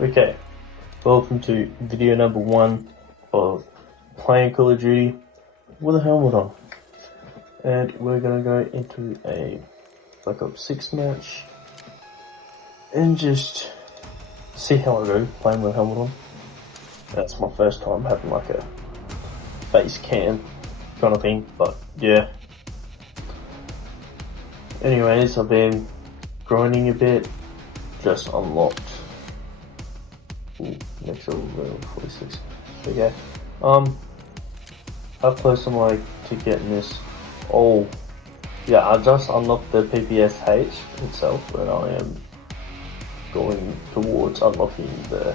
Okay, welcome to video number 1 of playing Call of Duty with a helmet on. And we're gonna go into a Black Ops 6 match and just see how I go playing with a helmet on. That's my first time having like a face cam kind of thing, but yeah. Anyways, I've been grinding a bit, just unlocked. Next level 46. Okay. How close am I to getting this? Oh, yeah, I just unlocked the PPSH itself, and I am going towards unlocking the...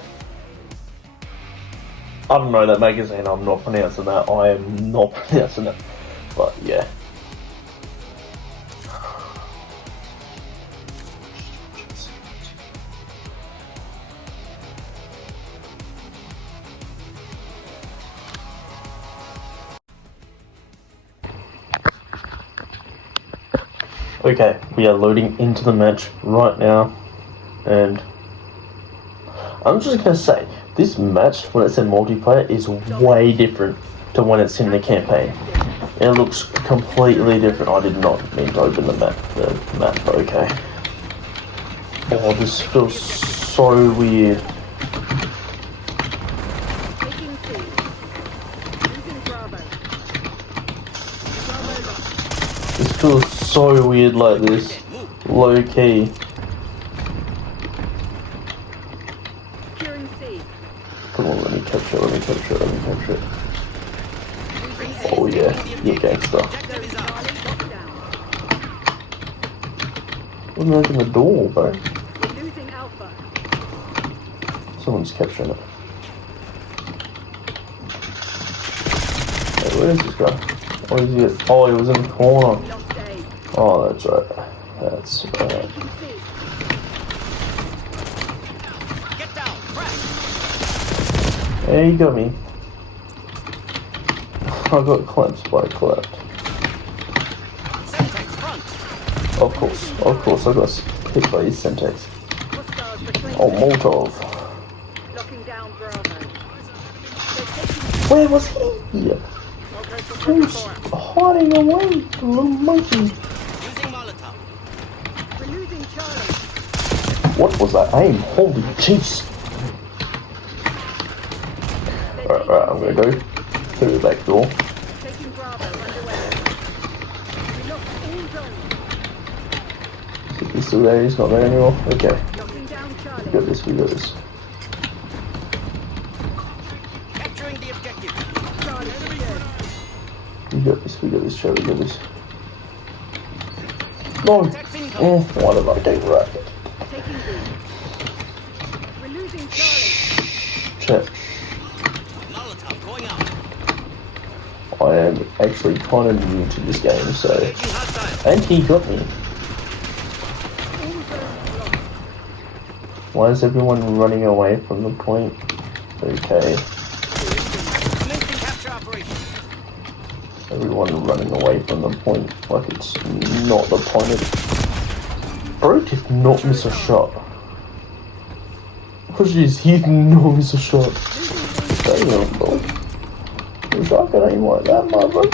I don't know that magazine, I'm not pronouncing that, I am not pronouncing it, but yeah. Okay, we are loading into the match right now, and I'm just gonna say, this match, when it's in multiplayer, is way different to when it's in the campaign. It looks completely different. I did not mean to open the map, but okay. Oh, this feels so weird. This feels so weird like this, low key. Come on, let me capture it. Oh yeah, you gangster. Let me open the door, bro. Someone's capturing it. Hey, where is this guy? Oh, is he? Oh, he was in the corner. Oh, that's right. That's right. Yeah, you got me. I got clamped by a collapse. Of course, I got hit by his Semtex. Oh, Molotov. Where was he? Who's hiding away, the little monkey? What was that aim? Holy jeez. Alright, I'm gonna go through the back door. Is he still there? He's not there anymore? Okay. We got this. We got this, Joe, we got this. No! Oh, why did I take rocket? Check. I am actually kind of new to this game, so... And he got me. Why is everyone running away from the point? Okay. Everyone running away from the point like it's not the point of it. Bro did not miss a shot. Oh jeez, he did not miss a shot. Damn, bro. Wish I could aim like that, mother.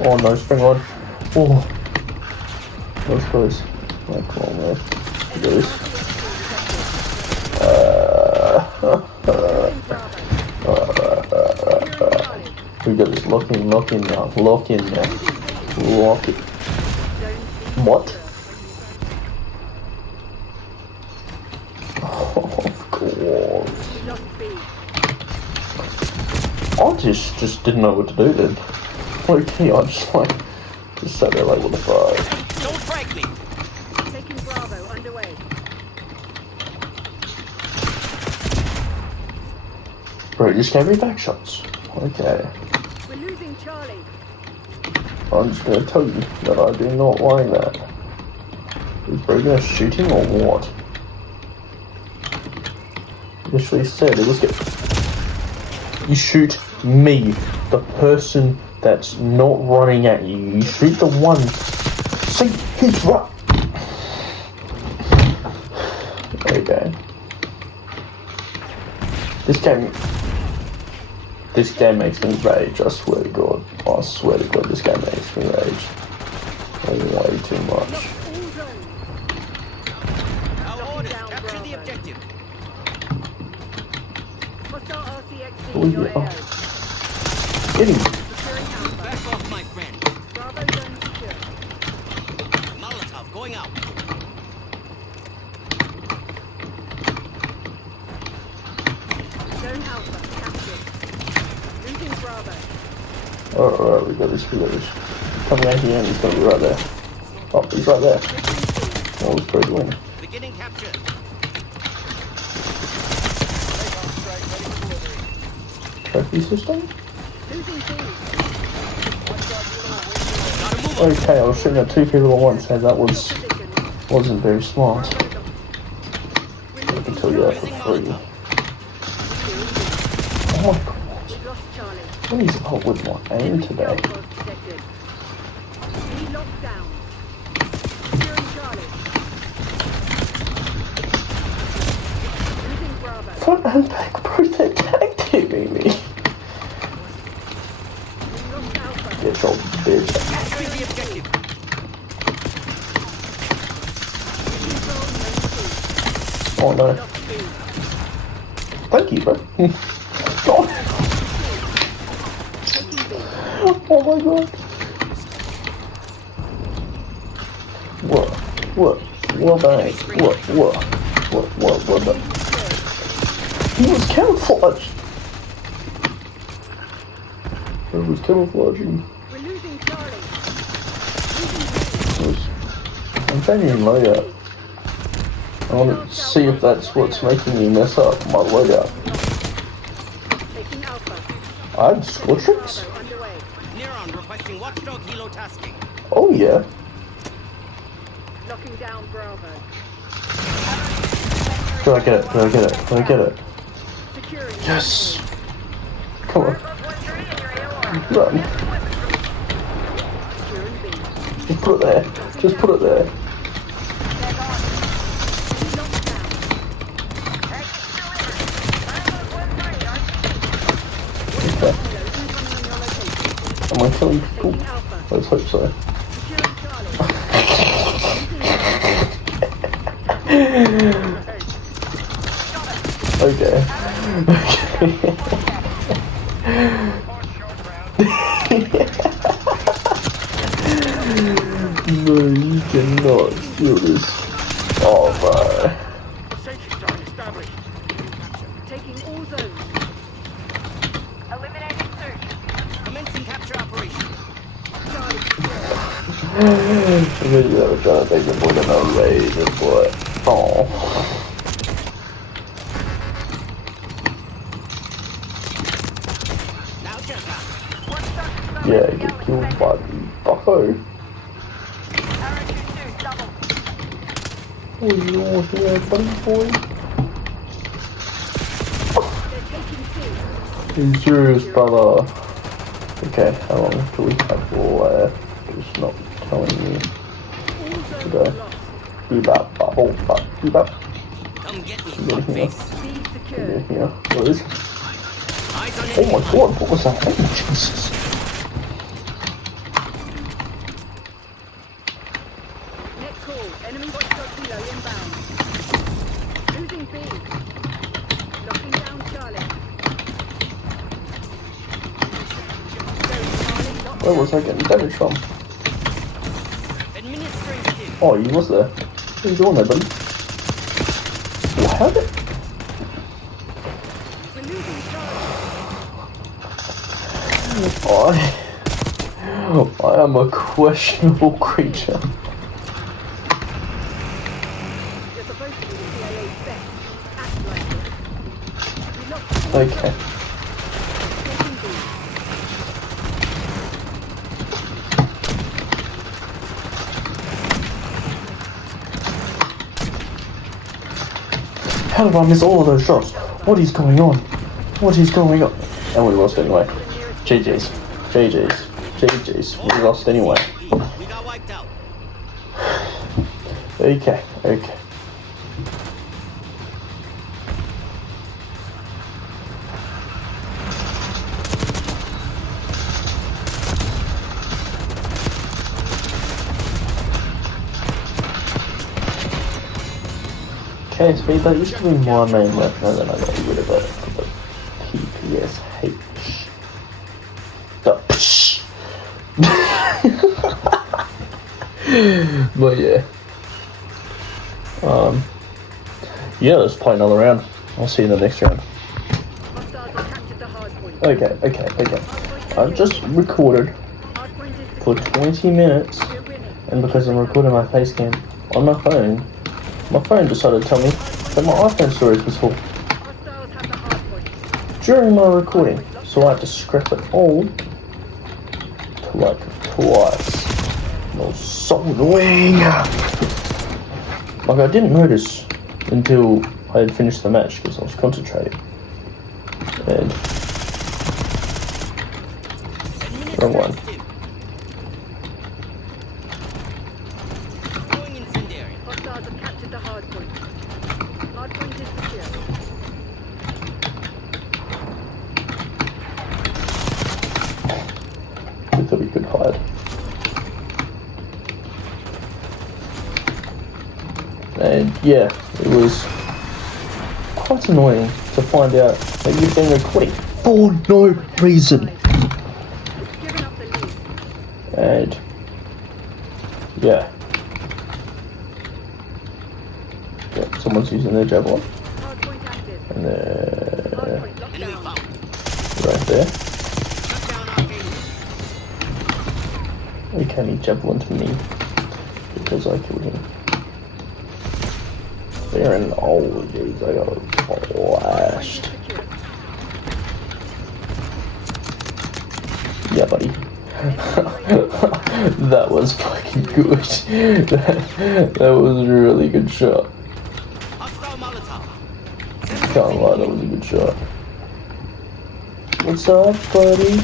Oh no, spring on. Oh. That was close. Oh, come on, man. Look at this. We got this lock in now. Lock it. What? Oh, of course. I just didn't know what to do then. Okay, I just sat there like, what the fuck? Don't break me. Taking Bravo underway. Bro, you just gave me back shots. Okay. We're losing Charlie. I'm just gonna tell you that I do not like that. Is bro gonna shoot him or what? Initially said it was good. You shoot me, the person that's not running at you. You shoot the one. See, he's right. Okay. This game makes me rage, I swear to God. I swear to God, this game makes me rage. Way too much. Our orders, capture the objective. Hostile RCXD Oh, in your yeah. AO. Get him. Securing Alpha. Back off, my friend. Bravo zone secure. Molotov going out. Zone Alpha captured. Losing Bravo. Alright, we got this. Coming out here and he's gonna be right there. Oh, he's right there. Oh, it's pretty win. Beginning capture. Trophy system? Losing B. Gotta move on. Okay, I was shooting at 2 people at once and that Position. wasn't very smart. Bravo. I can tell you that for free. Oh my God. We've lost Charlie. What is up with my aim today? Outpost detected. B locked down. Securing Charlie. Losing Bravo. Front and back, bro, they're tag teaming me. We lost Alpha. Get your bitch. Capture the objective. Oh no. Lost B. Thank you, bro. Oh. Taking B. Oh my God. What, bang. What, the? He was camouflaged. He was camouflaging. We're losing Charlie. I'm changing loadout. I want to see if that's what's making me mess up my loadout. Taking Alpha. I had Scortrix? Bravo underway. Neuron requesting watchdog helo tasking. Oh yeah. Locking down Bravo. Did I get it? Securing Yes! Come on. Run. Securing B. Just put it there. Locked down. Okay. Am I killing people? Taking Alpha. Let's hope so. Securing Charlie. Okay. No, you cannot do this. Oh, bro. Taking all zones. Commencing capture operation. Charlie secure. I really never trying to take the boy to no razor, boy. Oh. Now jump out. Yeah, get killed by the bucko. Oh, you want here, buddy boy? They're taking C. Are you serious, brother? Okay, how long do we have left? It's not telling me. All zones Okay. lost. Bebop, bubble, bebop. Come get me, Get in here. fuckface. B Get secured. in here. What is it? Eyes on Oh enemy. my God, what was that? Oh, Jesus. Net call. Enemy watchdog helo inbound. Losing B. Locking down Charlie. Where was I getting damage from? Administering skill. Oh, you was there. What are you doing there, buddy? What happened? We're losing Charlie. I am a questionable creature. You're supposed to be the CIA's best. Act like it. We locked B. Okay. Taking B. How did I miss all of those shots? What is going on? And we lost anyway. GG's. GG's, we lost anyway. We got wiped out. Okay. KSB, that used to be my main weapon, and then I got rid of it for the PPSH. But yeah. Yeah, let's play another round. I'll see you in the next round. Hostiles have captured the hard point. Okay. I've just recorded Hard point is for 20 minutes, We're winning. and because I'm recording my face cam on my phone decided to tell me that my iPhone storage was full Hostiles have the hard point. during my recording, so I had to scrap it all to like twice. It was so annoying. Like, I didn't notice until I had finished the match because I was concentrating. And 10 minutes wrong one. still. Throwing incendiary. Hostiles have captured the hard point. Hard point is secure. We thought we could hide. And yeah, it was quite annoying to find out that you've been recording for no reason. Giving up the lead. And yeah, someone's using their javelin, Hard point active. and Hard they're point locked Enemy down. found. right there. Shut down arcade. He can't javelin to me because I killed him. They're in all of these. I got blashed. Secure. Yeah, buddy. That was fucking good. That was a really good shot. Hostile Molotov. Can't lie, that was a good shot. What's up, buddy?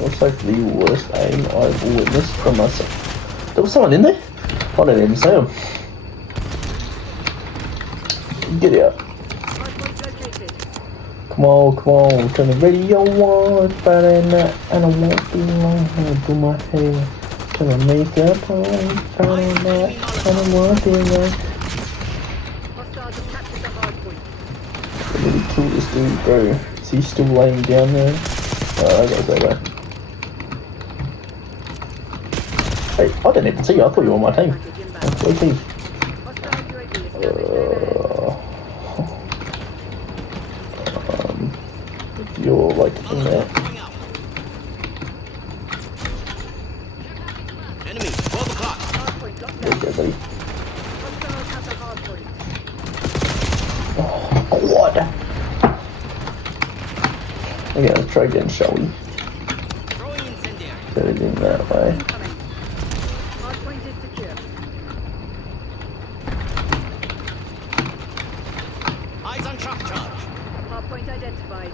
Looks like the worst aim I've witnessed from myself. There was someone in there? I didn't even see him. Get out. Hard point located. Come on, turn the radio on Friday night, and I won't be long, I'll do my hair, turn the makeup on Friday night, and I won't be long. Hostiles have captured the hard point. I really kill this dude, bro. Is he still laying down there? Oh, I gotta go back. Hey, I didn't even see you, I thought you were on my team. Package inbound. Okay. Hostile UAV established overhead. If you're like in there. Going out. Enemy, 12 o'clock. Hard point locked down. Okay, buddy. Hostiles have the hard point. Oh, God. Okay, let's try again, shall we? Throwing incendiary. Get it in that way. Incoming. Hard point is secure. Eyes on truck charge. Hard point identified.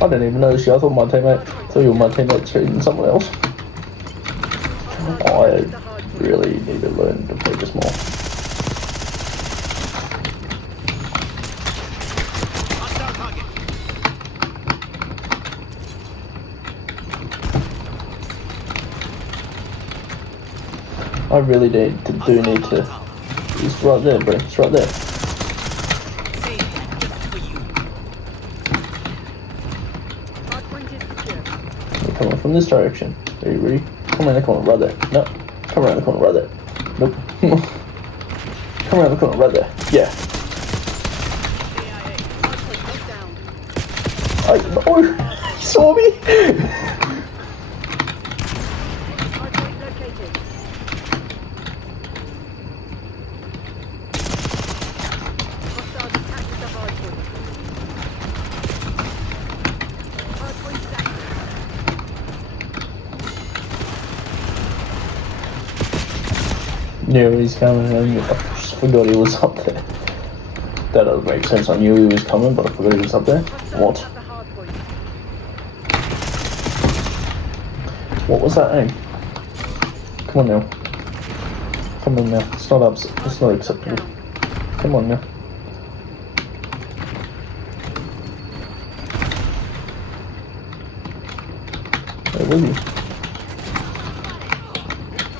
I didn't even notice you. I thought you were my teammate shooting someone else. I really need to learn to play this more. Hostile target. I really do need to. It's right there, bro. It's right there. Save that just for you. Hard point is secure. You're coming from this direction. Are you ready? Come around the corner right there. No. Come around the corner right there. Nope. Come around the corner right there. Yeah. AIA. Hard point locked down. Oh, you saw me? Hard point located. Hostiles attacked the hard point. Hard point is active. Knew he was coming and I just forgot he was up there. That doesn't make sense. I knew he was coming, but I forgot he was up there. What? At the hard point. What was that aim? Come on now. Come on now. It's not it's not acceptable. Come on now. Where was he?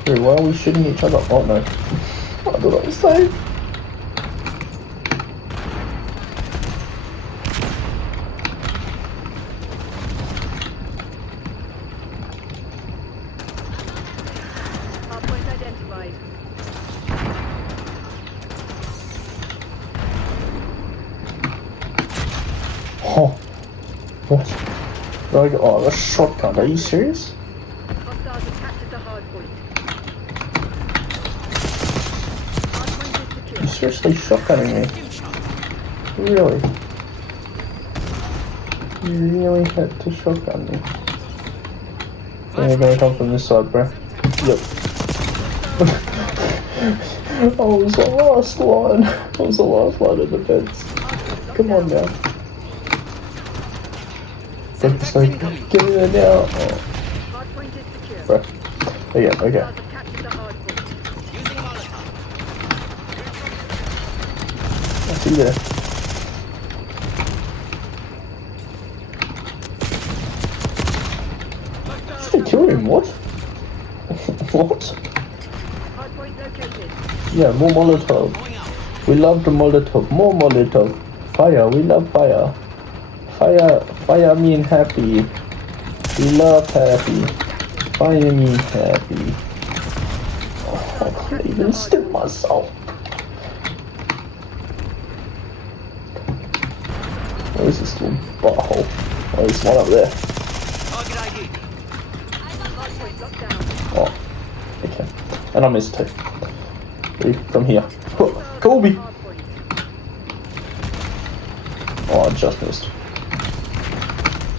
Wait, why are we shooting each other? Oh no. What did I say? Hard point identified. Oh. What? Oh, a shotgun. Are you serious? Hostiles have captured the hard point. Hard point is You secure. seriously shotgunning me? Really? You really had to shotgun me? They're gonna come from this side, bro. Yep. I was the last line. I was the last line of defense. Come on now. It's like, get in there now. Oh, Hard point is secure. bro. Okay, okay. Hostiles have captured the hard point. Using Molotov. I see there. Did kill him? What? What? Hard point located. Yeah, more Molotov. Going out. We love the Molotov. More Molotov. Fire. We love fire. Fire. Fire mean happy. We love happy. Fire mean happy. Oh, I can't even stick myself. Where is this little butthole? Oh, there's one up there. Target ID. Hard point locked down. Oh, okay. And I missed too. From here. Colby! Hard point. Oh, I just missed.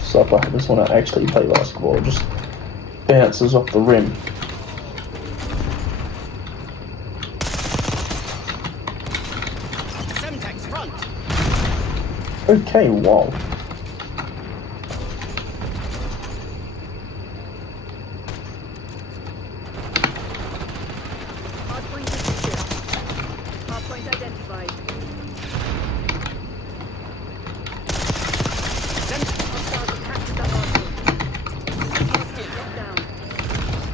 Suck, I just want to actually play basketball. It just bounces off the rim. Semtex front. Okay, wow. Hard point is secure. Hard point identified. Hostiles have captured the hard point. Locked down.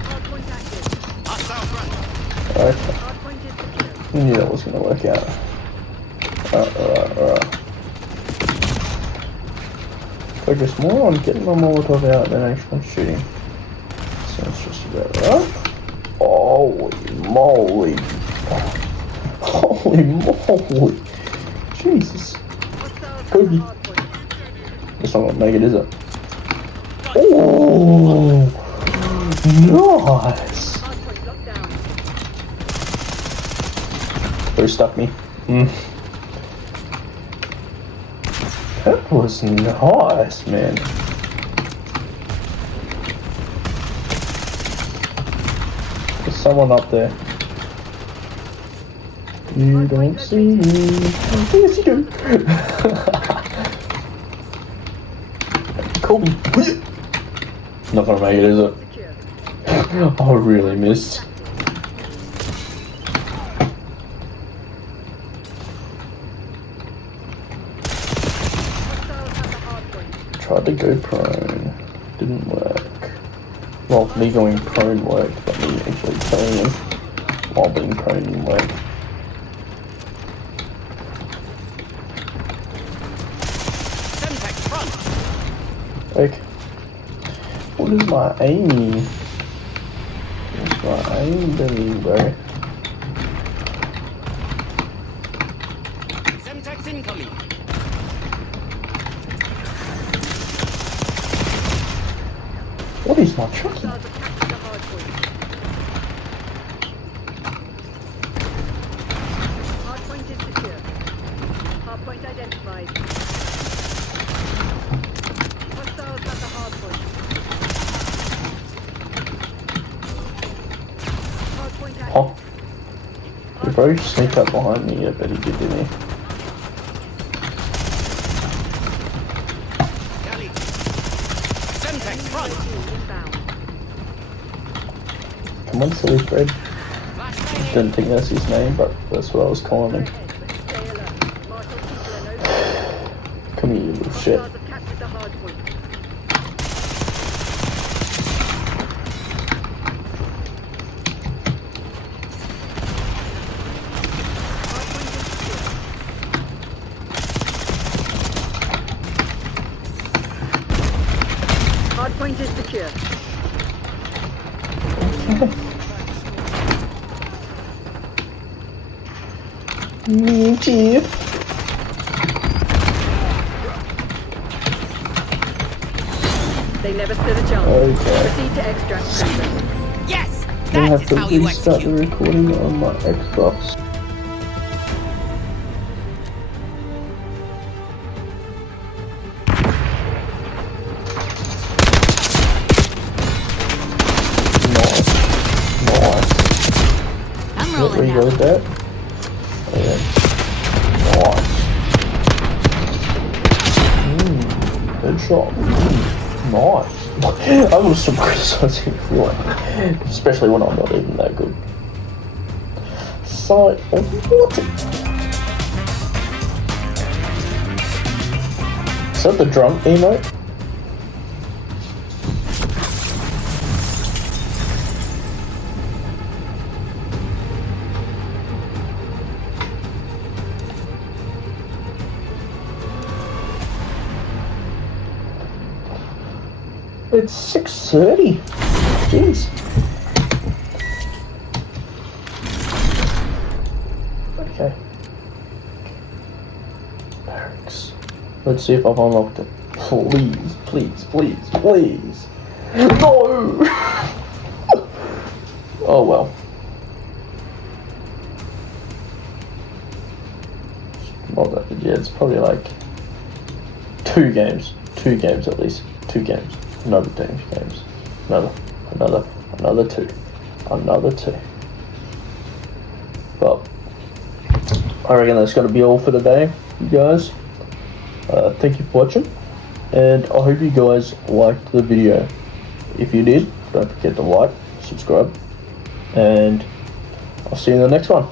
Hard point active. Hostile front. Okay. Hard point is secure. I knew that was going to work out. Alright. Focus more on getting my Molotov out than actually shooting. Sounds just about right. Holy moly. Holy moly. Jesus. Hostiles Kobe. have the hard point. It's not going to make it, is it? Oh, nice. Hard point locked down. They stuck me. That was nice, man. There's someone up there. You don't see me. Yes, you do. Kobe. Not gonna make it, is it? Secure. I really missed. Hostiles have the hard point. Tried to go prone. Didn't work. Well, me going prone worked, but me actually killing him while being prone didn't work. Semtex front. Okay. What is my aiming? What's my aim doing, bro? Semtex incoming. What is my chucky? Hostiles have captured the hard point. Hard point is secure. Hard point identified. Hostiles have the hard point. Hard point active. Oh, He probably sneaked up behind me, I bet he did, didn't he? Galley. Semtex front. Inbound. Come on, silly Fred. Flashbang. Didn't think that's his name, but that's what I was calling him. Ahead, but stay alert. Marshal people are no good. Come here, you little shit. Hostiles have captured the hard point. Hard point is secure. Me and Chief. They never stood a chance. Okay. Proceed to extract crimson. Yes, I that have is to how you restart the execute. recording on my Xbox. Nice. I'm Nice. rolling Reload now. that. And nice. Good shot. Nice. I was so criticizing everyone, especially when I'm not even that good. So, what? Is that the drunk emote? It's 6:30. Jeez. Okay. Barracks. Let's see if I've unlocked it. Please, please, please, please. No! Oh well. Well, yeah, it's probably like 2 games. 2 games at least. 2 games. Another 2 games. Another 2. Another 2. But I reckon that's going to be all for today, you guys. Thank you for watching, and I hope you guys liked the video. If you did, don't forget to like, subscribe, and I'll see you in the next one.